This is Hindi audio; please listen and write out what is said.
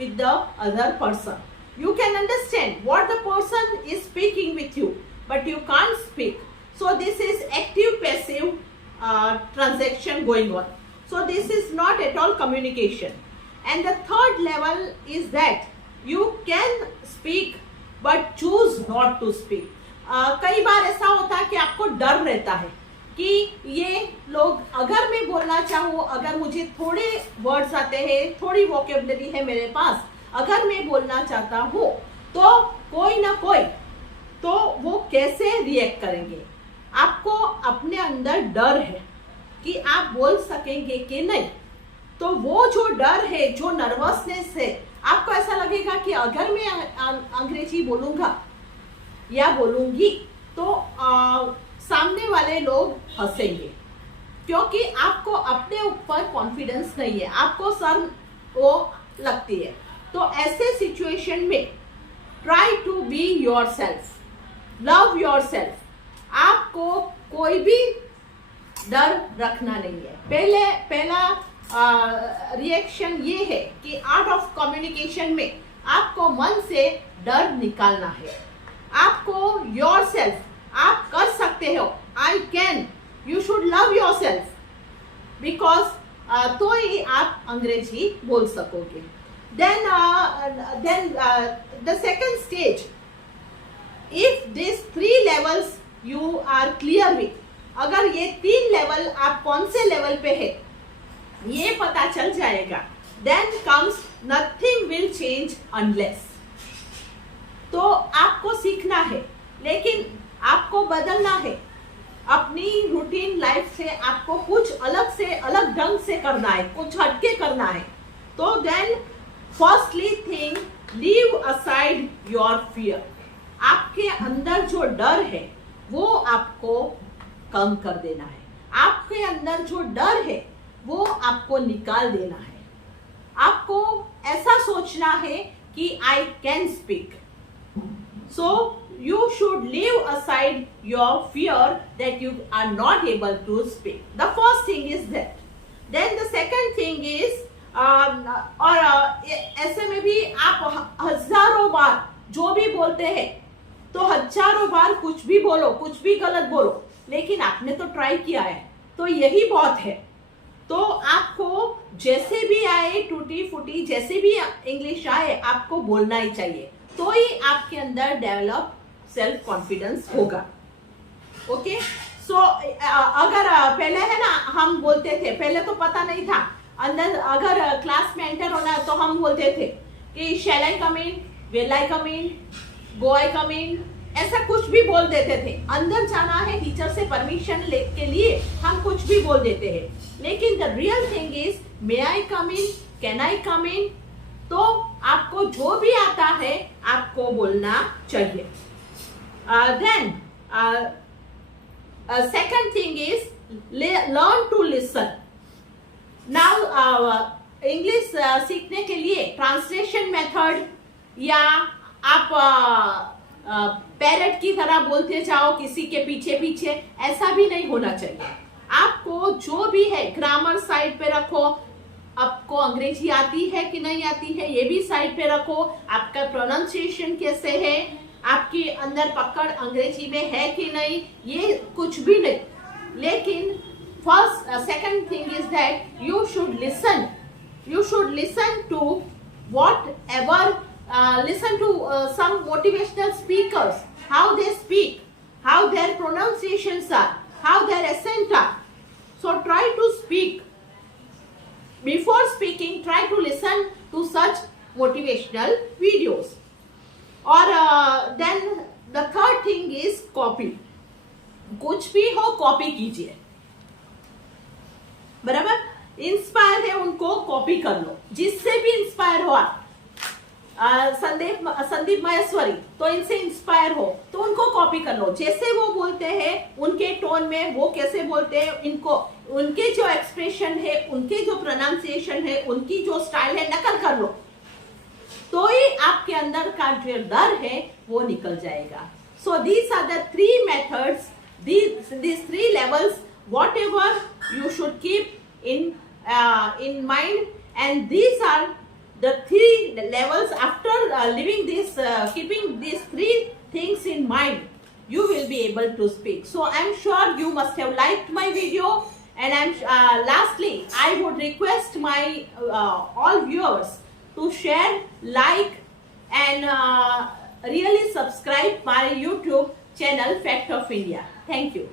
with the other person. You can understand what the person is speaking with you, but you can't speak. So this is active passive transaction going on. So this is not at all communication. And the third level is that you can speak but choose not to speak. कई बार ऐसा होता है कि आपको डर रहता है कि ये लोग, अगर मैं बोलना चाहूँ, अगर मुझे थोड़े वर्ड्स आते हैं, थोड़ी वोकेबलरी है मेरे पास, अगर मैं बोलना चाहता हूँ तो कोई ना कोई तो वो कैसे रिएक्ट करेंगे. आपको अपने अंदर डर है कि आप बोल सकेंगे कि नहीं. तो वो जो डर है, जो नर्वसनेस है, आपको ऐसा लगेगा कि अगर मैं अंग्रेजी बोलूँगा या बोलूँगी तो सामने वाले लोग हंसेंगे, क्योंकि आपको अपने ऊपर कॉन्फिडेंस नहीं है, आपको शर्म वो लगती है. तो ऐसे सिचुएशन में try to be yourself, love yourself. आपको कोई भी डर रखना नहीं है. पहला रिएक्शन ये है कि आर्ट ऑफ कम्युनिकेशन में आपको मन से डर निकालना है. आपको योरसेल्फ, आप कर सकते हो, I can, you should love yourself, because तो ही आप अंग्रेजी बोल सकोगे. Then the second stage, if this 3 levels you are clear with, अगर ये 3 लेवल आप कौन से लेवल पे है ये पता चल जाएगा, then comes nothing will change unless. तो आपको सीखना है, लेकिन आपको बदलना है. अपनी रूटीन लाइफ से आपको कुछ अलग से, अलग ढंग से करना है, कुछ हटके करना है. तो then firstly thing, leave aside your fear. आपके अंदर जो डर है वो आपको कम कर देना है. आपके अंदर जो डर है वो आपको निकाल देना है. आपको ऐसा सोचना है कि I can speak. So you should leave aside your fear that you are not able to speak. The first thing is that. Then the second thing is और ऐसे में भी आप हजारों बार जो भी बोलते हैं, तो हजारों बार कुछ भी बोलो, कुछ भी गलत बोलो, लेकिन आपने तो ट्राई किया है, तो यही बहुत है. तो आपको जैसे भी आए, टूटी फूटी जैसे भी इंग्लिश आए, आपको बोलना ही चाहिए, तो ही आपके अंदर डेवलप सेल्फ कॉन्फिडेंस होगा. ओके. सो अगर पहले है ना, हम बोलते थे, पहले तो पता नहीं था अंदर, अगर क्लास में एंटर होना तो हम बोलते थे कि शैल आई come in, will I come in, go I come इन, ऐसा कुछ भी बोल देते थे. अंदर जाना है टीचर से परमिशन के लिए हम कुछ भी बोल देते हैं. लेकिन the real thing is, may I come in, can I come in. तो आपको जो भी आता है आपको बोलना चाहिए. Then second thing is, learn to listen. Now English सीखने के लिए ट्रांसलेशन मेथड या आप पैरट की तरह बोलते जाओ किसी के पीछे पीछे, ऐसा भी नहीं होना चाहिए. आपको जो भी है ग्रामर साइड पे रखो, आपको अंग्रेजी आती है कि नहीं आती है ये भी साइड पे रखो, आपका प्रोनाउंसिएशन कैसे है, आपके अंदर पकड़ अंग्रेजी में है कि नहीं, ये कुछ भी नहीं. लेकिन first second thing is that you should listen to whatever, listen to some motivational speakers, how they speak, how their pronunciations are, how their accent are. So try to speak. Before speaking, try to listen to such motivational videos. Or then the third thing is copy. कुछ भी हो कॉपी कीजिए, बराबर. इंस्पायर है उनको कॉपी कर लो, जिससे भी इंस्पायर हो आप. संदीप महेश्वरी, तो इनसे इंस्पायर हो तो उनको कॉपी कर लो. जैसे वो बोलते हैं उनके टोन में, वो कैसे बोलते हैं, इनको उनके जो एक्सप्रेशन है, उनके जो प्रोनाउंसिएशन है, उनकी जो स्टाइल है, नकल कर लो, तो ही आपके अंदर का जो डर है वो निकल जाएगा. So these are the 3 methods, these 3 levels, whatever you should keep in mind, and these are the three levels, after living this, keeping these three things in mind, you will be able to speak. So I am sure you must have liked my video, and lastly I would request my all viewers to share, like, and really subscribe my YouTube channel Fact of India. Thank you.